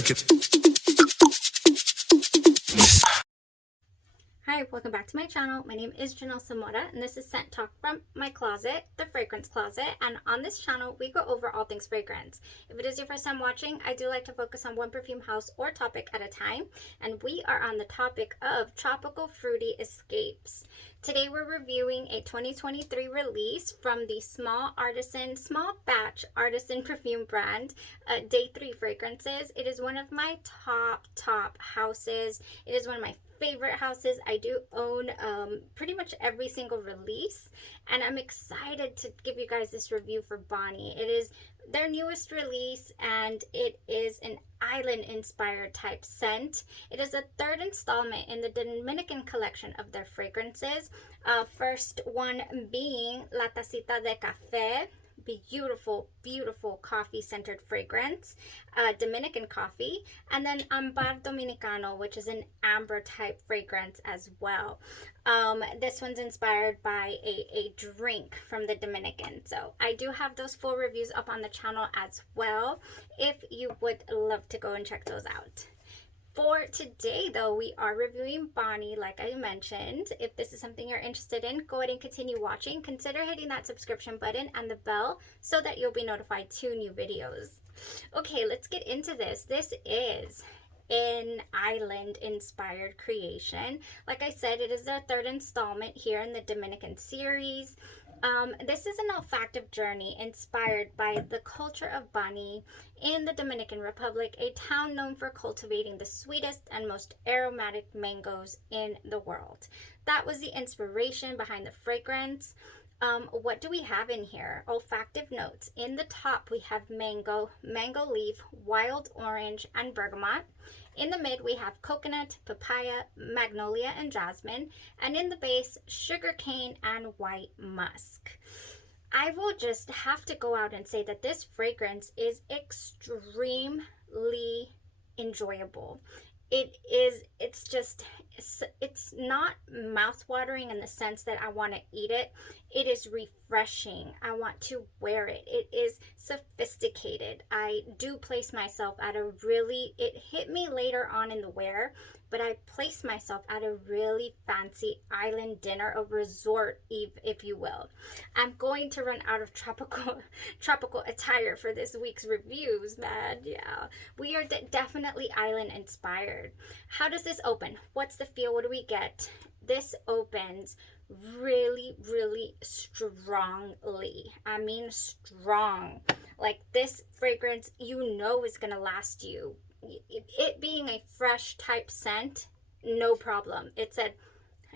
check it. Hi, welcome back to my channel. My name is Janelle Zamora, and this is Scent Talk from my closet, the fragrance closet. And on this channel, we go over all things fragrance. If it is your first time watching, I do like to focus on one perfume house or topic at a time. And we are on the topic of tropical fruity escapes. Today, we're reviewing a 2023 release from the small batch artisan perfume brand, Day 3 Fragrances. It is one of my top houses. It is one of my favorite houses. I do own pretty much every single release, and I'm excited to give you guys this review for Bani. It is their newest release, and it is an island inspired type scent. It is a third installment in the Dominican collection of their fragrances. First one being La Tacita de Café, beautiful coffee centered fragrance, Dominican coffee, and then AMBAR Dominicano, which is an amber type fragrance as well. This one's inspired by a drink from the Dominican. So I do have those full reviews up on the channel as well, if you would love to go and check those out. For today, though, we are reviewing Bani, like I mentioned. If this is something you're interested in, go ahead and continue watching. Consider hitting that subscription button and the bell so that you'll be notified to new videos. Okay, let's get into this. This is an island-inspired creation. Like I said, it is their third installment here in the Dominican series. This is an olfactive journey inspired by the culture of Bani in the Dominican Republic, a town known for cultivating the sweetest and most aromatic mangoes in the world. That was the inspiration behind the fragrance. What do we have in here? Olfactive notes. In the top, we have mango leaf, wild orange, and bergamot. In the mid, we have coconut, papaya, magnolia, and jasmine. And in the base, sugarcane and white musk. I will just have to go out and say that this fragrance is extremely enjoyable. It's not mouth-watering in the sense that I want to eat it. It is refreshing. I want to wear it. It is sophisticated. I do place myself at it hit me later on in the wear, but I place myself at a really fancy island dinner, a resort, if you will. I'm going to run out of tropical attire for this week's reviews, man. Yeah, we are definitely island inspired. How does this open? What's the feel? What do we get? This opens really strongly. I mean strong. Like, this fragrance, you know, is gonna last you. It being a fresh type scent, no problem. It said,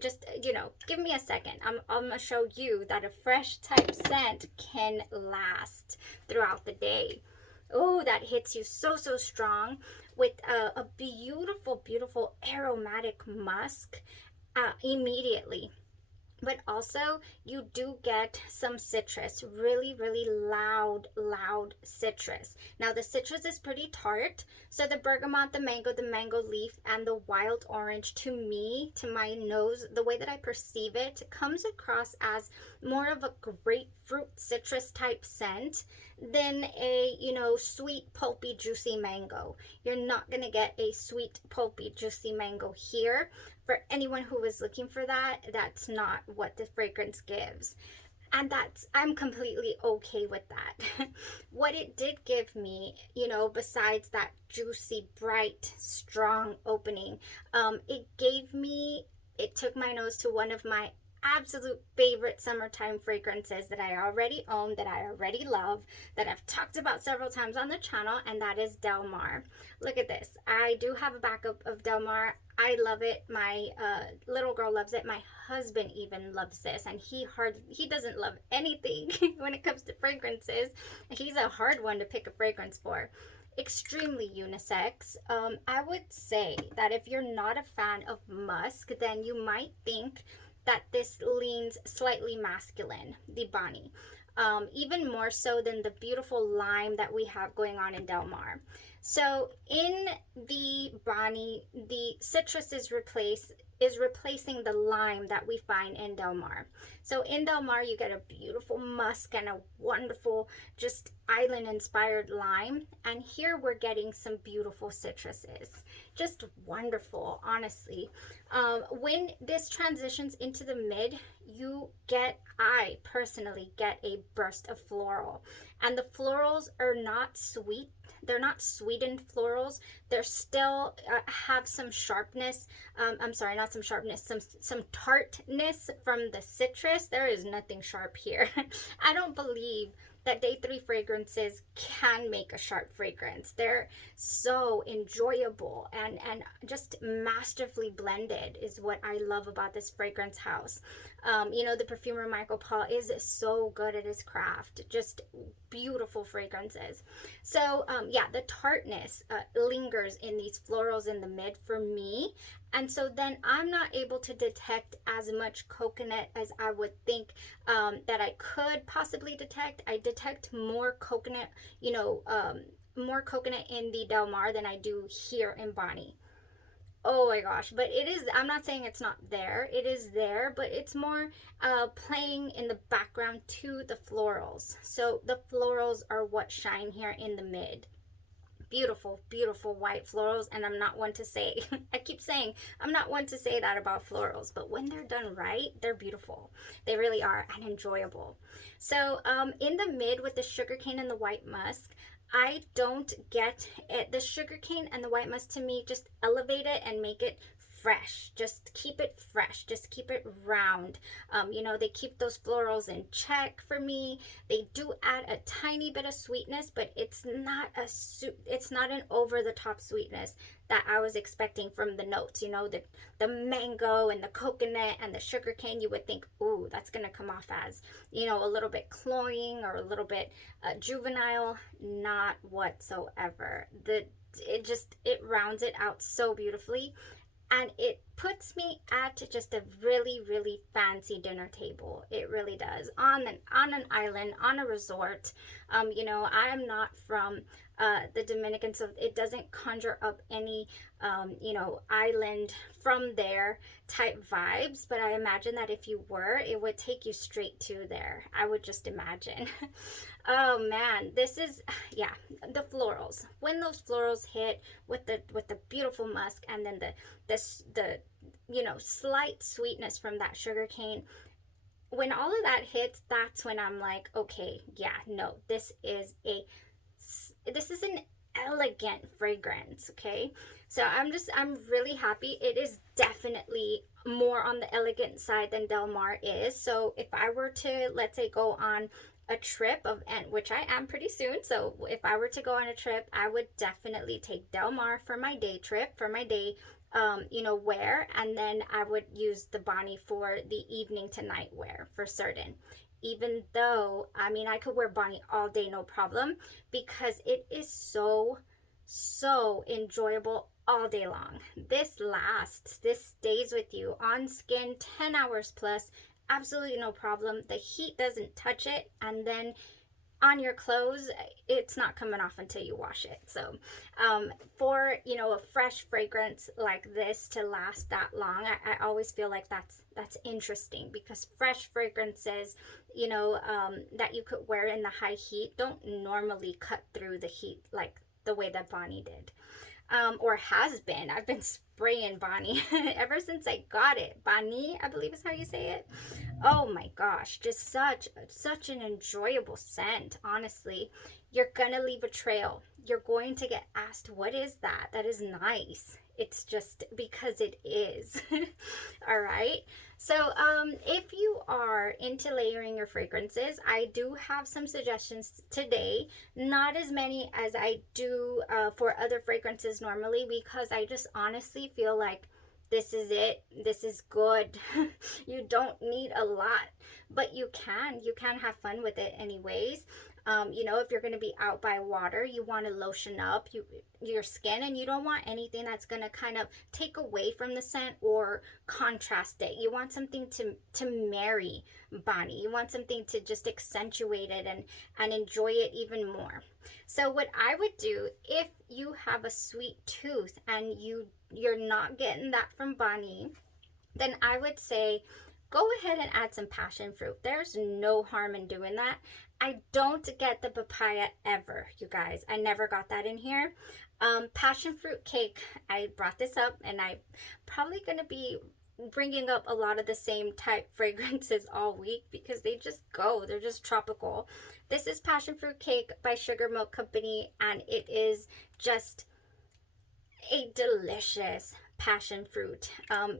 just, you know, give me a second. I'm gonna show you that a fresh type scent can last throughout the day. Oh, that hits you so strong with a beautiful aromatic musk immediately. But also, you do get some citrus, really loud citrus. Now, the citrus is pretty tart, so the bergamot, the mango leaf, and the wild orange, to me, to my nose, the way that I perceive it, comes across as more of a grapefruit citrus type scent than a, you know, sweet, pulpy, juicy mango. You're not gonna get a sweet, pulpy, juicy mango here. For anyone who was looking for that, that's not what the fragrance gives. And I'm completely okay with that. What it did give me, you know, besides that juicy, bright, strong opening, it took my nose to one of my absolute favorite summertime fragrances that I already own, that I already love, that I've talked about several times on the channel, and that is Del Mar. Look at this. I do have a backup of Del Mar. I love it. My little girl loves it. My husband even loves this, and he doesn't love anything when it comes to fragrances. He's a hard one to pick a fragrance for. Extremely unisex. I would say that if you're not a fan of musk, then you might think that this leans slightly masculine, the Bani. Even more so than the beautiful lime that we have going on in Del Mar. So in the Bani, the citrus is replaced is replacing the lime that we find in Del Mar. So in Del Mar, you get a beautiful musk and a wonderful, just island inspired lime. And here we're getting some beautiful citruses. Just wonderful, honestly. When this transitions into the mid, I personally get a burst of floral. And the florals are not sweet. They're not sweetened florals. They're still have some sharpness. I'm sorry, not some sharpness, some tartness from the citrus. There is nothing sharp here. I don't believe that day 3 fragrances can make a sharp fragrance. They're so enjoyable and just masterfully blended is what I love about this fragrance house. You know, the perfumer Michael Paul is so good at his craft. Just beautiful fragrances. So yeah, the tartness lingers in these florals in the mid for me. And so then I'm not able to detect as much coconut as I would think that I could possibly detect. I detect more coconut, you know, more coconut in the Del Mar than I do here in Bani. Oh my gosh, but it is, I'm not saying it's not there. It is there, but it's more playing in the background to the florals. So the florals are what shine here in the mid. Beautiful, beautiful white florals. And I'm not one to say, I keep saying, I'm not one to say that about florals, but when they're done right, they're beautiful. They really are, and enjoyable. So in the mid with the sugarcane and the white musk, I don't get it. The sugarcane and the white musk to me just elevate it and make it fresh. Just keep it fresh. Just keep it round. You know, they keep those florals in check for me. They do add a tiny bit of sweetness, but it's not an over the top sweetness that I was expecting from the notes. You know, the mango and the coconut and the sugar cane, you would think, ooh, that's gonna come off as, you know, a little bit cloying or a little bit juvenile. Not whatsoever. It rounds it out so beautifully. And it puts me at just a really, really fancy dinner table. It really does. On an island, on a resort. You know, I am not from the Dominican, so it doesn't conjure up any, you know, island from there type vibes. But I imagine that if you were, it would take you straight to there. I would just imagine. Oh man, this is, yeah, the florals. When those florals hit with the beautiful musk, and then the you know, slight sweetness from that sugar cane, when all of that hits, that's when I'm like, okay, yeah, no, this is an elegant fragrance. Okay, so I'm really happy. It is definitely more on the elegant side than Del Mar is. So if I were to, let's say, go on a trip and which I am pretty soon, so if I were to go on a trip, I would definitely take Del Mar for my day trip, for my day you know, wear, and then I would use the Bani for the evening to night wear for certain. Even though, I mean, I could wear Bani all day, no problem, because it is so enjoyable all day long. This stays with you on skin 10 hours plus, absolutely no problem. The heat doesn't touch it, and then on your clothes, it's not coming off until you wash it. So for, you know, a fresh fragrance like this to last that long, I always feel like that's interesting, because fresh fragrances, you know, that you could wear in the high heat don't normally cut through the heat like the way that Bani did. Or has been. I've been spraying Bani ever since I got it. Bani, I believe is how you say it. Oh my gosh, just such an enjoyable scent, honestly. You're gonna leave a trail. You're going to get asked, what is that? That is nice. It's just because it is. All right. So if you are into layering your fragrances, I do have some suggestions today. Not as many as I do for other fragrances normally, because I just honestly feel like this is it. This is good. You don't need a lot, but you can have fun with it anyways. You know, if you're going to be out by water, you want to lotion up your skin, and you don't want anything that's going to kind of take away from the scent or contrast it. You want something to marry Bani. You want something to just accentuate it and enjoy it even more. So what I would do, if you have a sweet tooth and you're not getting that from Bani, then I would say go ahead and add some passion fruit. There's no harm in doing that. I don't get the papaya ever, you guys. I never got that in here. Passion fruit cake, I brought this up, and I probably going to be bringing up a lot of the same type fragrances all week because they just go. They're just tropical. This is Passion Fruit Cake by Sugar Milk Company, and it is just a delicious passion fruit,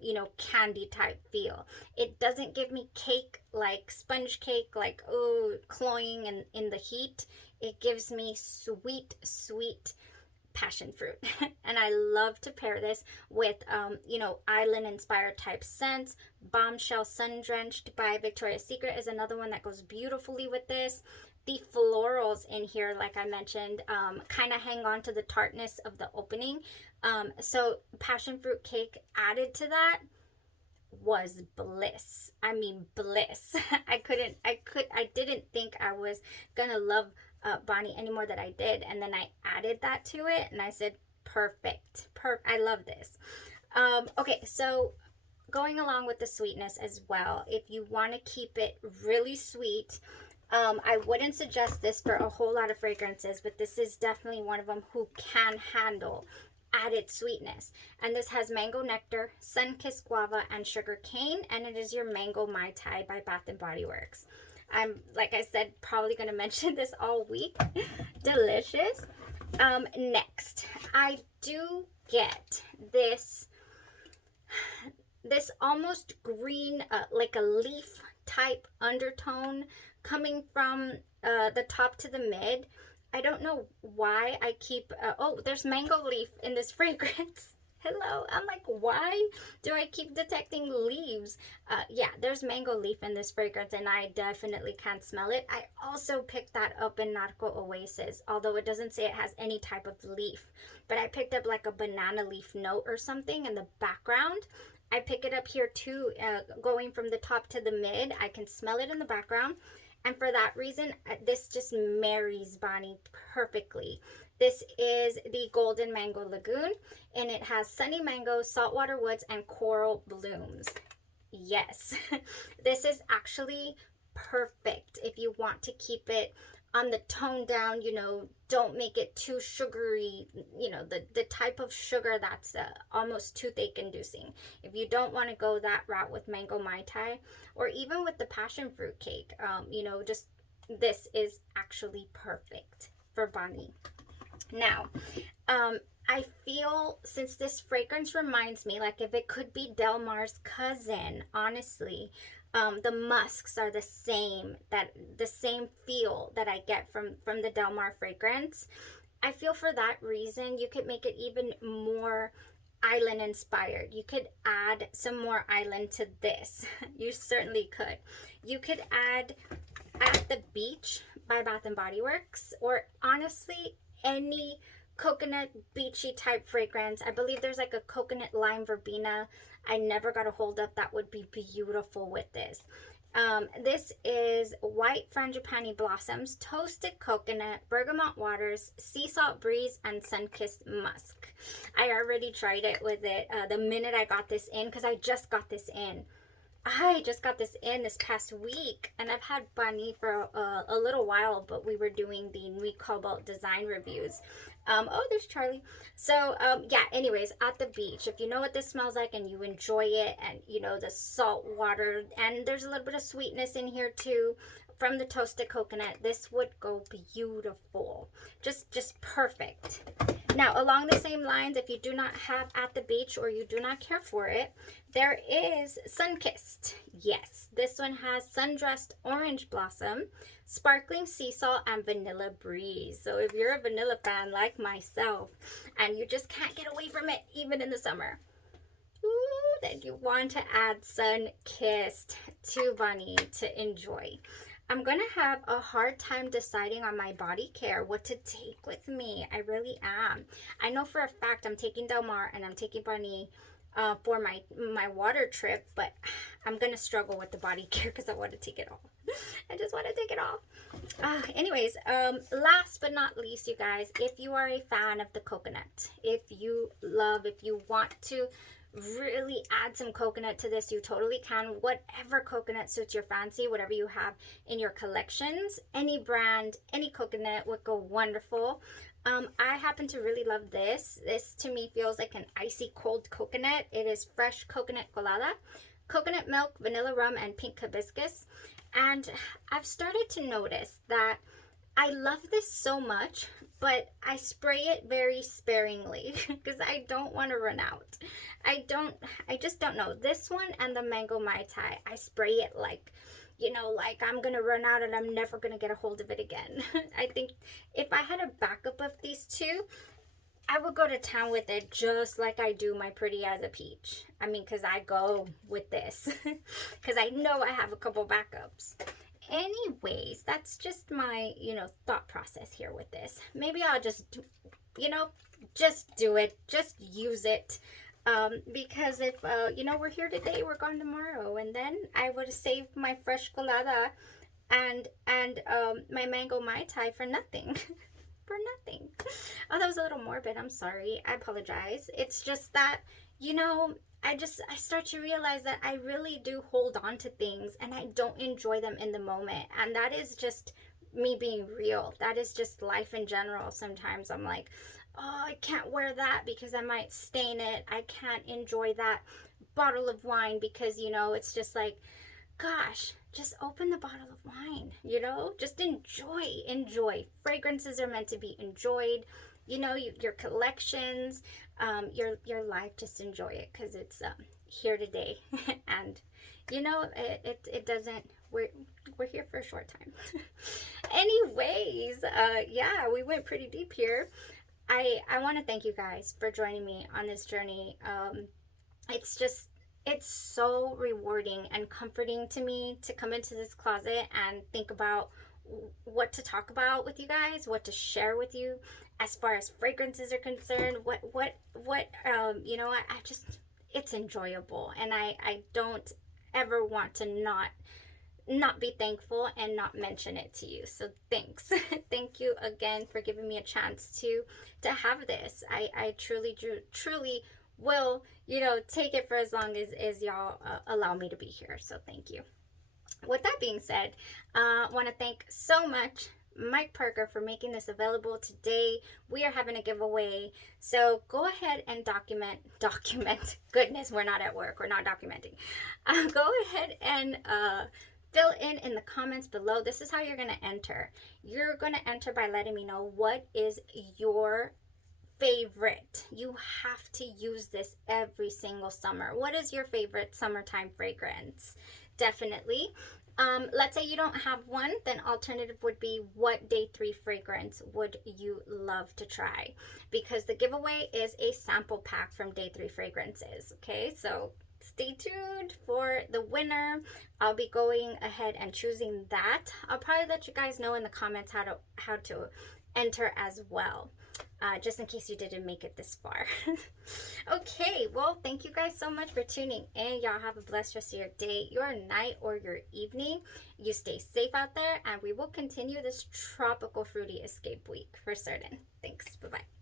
you know, candy type feel. It doesn't give me cake like sponge cake, like, oh, cloying in the heat. It gives me sweet, sweet passion fruit. And I love to pair this with, you know, island inspired type scents. Bombshell Sun Drenched by Victoria's Secret is another one that goes beautifully with this. The florals in here, like I mentioned, kind of hang on to the tartness of the opening. So passion fruit cake added to that was bliss. I mean, bliss. I didn't think I was gonna love Bani any more than I did, and then I added that to it, and I said, perfect. I love this. Okay, so going along with the sweetness as well, if you want to keep it really sweet, I wouldn't suggest this for a whole lot of fragrances, but this is definitely one of them who can handle added sweetness. And this has mango nectar, sun-kissed guava, and sugar cane, and it is your mango mai tai by Bath and Body Works. I'm, like I said, probably going to mention this all week. Delicious. Next, I do get this almost green, like a leaf type undertone coming from the top to the mid. I don't know why I keep, oh, there's mango leaf in this fragrance. Hello, I'm like, why do I keep detecting leaves? Yeah, there's mango leaf in this fragrance, and I definitely can't smell it. I also picked that up in Narco Oasis, although it doesn't say it has any type of leaf, but I picked up like a banana leaf note or something in the background. I pick it up here too, going from the top to the mid. I can smell it in the background. And for that reason, this just marries Bani perfectly. This is the Golden Mango Lagoon, and it has sunny mangoes, saltwater woods, and coral blooms. Yes, this is actually perfect if you want to keep it on the tone down, you know, don't make it too sugary, you know, the type of sugar that's almost toothache inducing. If you don't want to go that route with mango mai tai, or even with the passion fruit cake, you know, just this is actually perfect for Bani. Now, I feel, since this fragrance reminds me, like if it could be Del Mar's cousin, honestly, the musks are the same feel that I get from the Del Mar fragrance. I feel for that reason, you could make it even more island inspired. You could add some more island to this. You certainly could. You could add At the Beach by Bath and Body Works, or honestly, any coconut beachy type fragrance. I believe there's like a coconut lime verbena I never got a hold of that would be beautiful with this. This is white frangipani blossoms, toasted coconut, bergamot waters, sea salt breeze, and sun-kissed musk. I already tried it with it the minute I got this in, because I just got this in. I just got this in this past week, and I've had Bani for a little while, but we were doing the Nuit Cobalt design reviews. Oh, there's Charlie. So, yeah, anyways, At the Beach, if you know what this smells like and you enjoy it, and, you know, the salt water, and there's a little bit of sweetness in here too from the toasted coconut, this would go beautiful. Just perfect. Now, along the same lines, if you do not have At the Beach, or you do not care for it, there is Sun-Kissed. Yes, this one has sun-dressed orange blossom, sparkling sea salt, and vanilla breeze. So if you're a vanilla fan like myself, and you just can't get away from it even in the summer, ooh, then you want to add Sun-Kissed to Bani to enjoy. I'm going to have a hard time deciding on my body care, what to take with me. I really am. I know for a fact I'm taking Del Mar and I'm taking Bani for my water trip, but I'm going to struggle with the body care because I want to take it all. I just want to take it all. Anyways, last but not least, you guys, if you are a fan of the coconut, if you want to really add some coconut to this, you totally can. Whatever coconut suits your fancy, whatever you have in your collections, any brand, any coconut would go wonderful. I happen to really love this. This to me feels like an icy cold coconut. It is fresh coconut colada, coconut milk, vanilla rum, and pink hibiscus. And I've started to notice that I love this so much, but I spray it very sparingly because I don't want to run out. I just don't know. This one and the mango Mai Tai, I spray it like, you know, like I'm going to run out and I'm never going to get a hold of it again. I think if I had a backup of these two, I would go to town with it just like I do my Pretty as a Peach. I mean, because I go with this because I know I have a couple backups. Anyways, that's just my, you know, thought process here with this. Maybe I'll just, you know, just do it. Just use it. Because if, you know, we're here today, we're gone tomorrow. And then I would save my fresh colada and my mango Mai Tai for nothing. For nothing. Oh, that was a little morbid. I'm sorry. I apologize. It's just that, you know, I start to realize that I really do hold on to things and I don't enjoy them in the moment. And that is just me being real. That is just life in general. Sometimes I'm like, oh, I can't wear that because I might stain it. I can't enjoy that bottle of wine because, you know, it's just like, gosh, just open the bottle of wine, you know, just enjoy. Fragrances are meant to be enjoyed, you know, your collections, your life, just enjoy it because it's here today. And, you know, it doesn't, we're here for a short time. Anyways, yeah, we went pretty deep here. I want to thank you guys for joining me on this journey. It's so rewarding and comforting to me to come into this closet and think about what to talk about with you guys, what to share with you as far as fragrances are concerned. You know, I just, it's enjoyable, and I don't ever want to not be thankful and not mention it to you. So thanks. Thank you again for giving me a chance to have this. I truly will, you know, take it for as long as y'all allow me to be here. So thank you. With that being said, I want to thank so much Mike Parker for making this available today. We are having a giveaway, so go ahead and document. Goodness, we're not at work, we're not documenting. Go ahead and fill in the comments below. This is how you're going to enter. You're going to enter by letting me know what is your favorite. You have to use this every single summer. What is your favorite summertime fragrance? Definitely. Let's say you don't have one, then alternative would be, what day 3 fragrance would you love to try? Because the giveaway is a sample pack from day 3 fragrances. Okay, so stay tuned for the winner. I'll be going ahead and choosing that. I'll probably let you guys know in the comments how to enter as well, just in case you didn't make it this far. Okay, well, thank you guys so much for tuning in. Y'all have a blessed rest of your day, your night, or your evening. You stay safe out there, and we will continue this tropical fruity escape week for certain. Thanks. Bye-bye.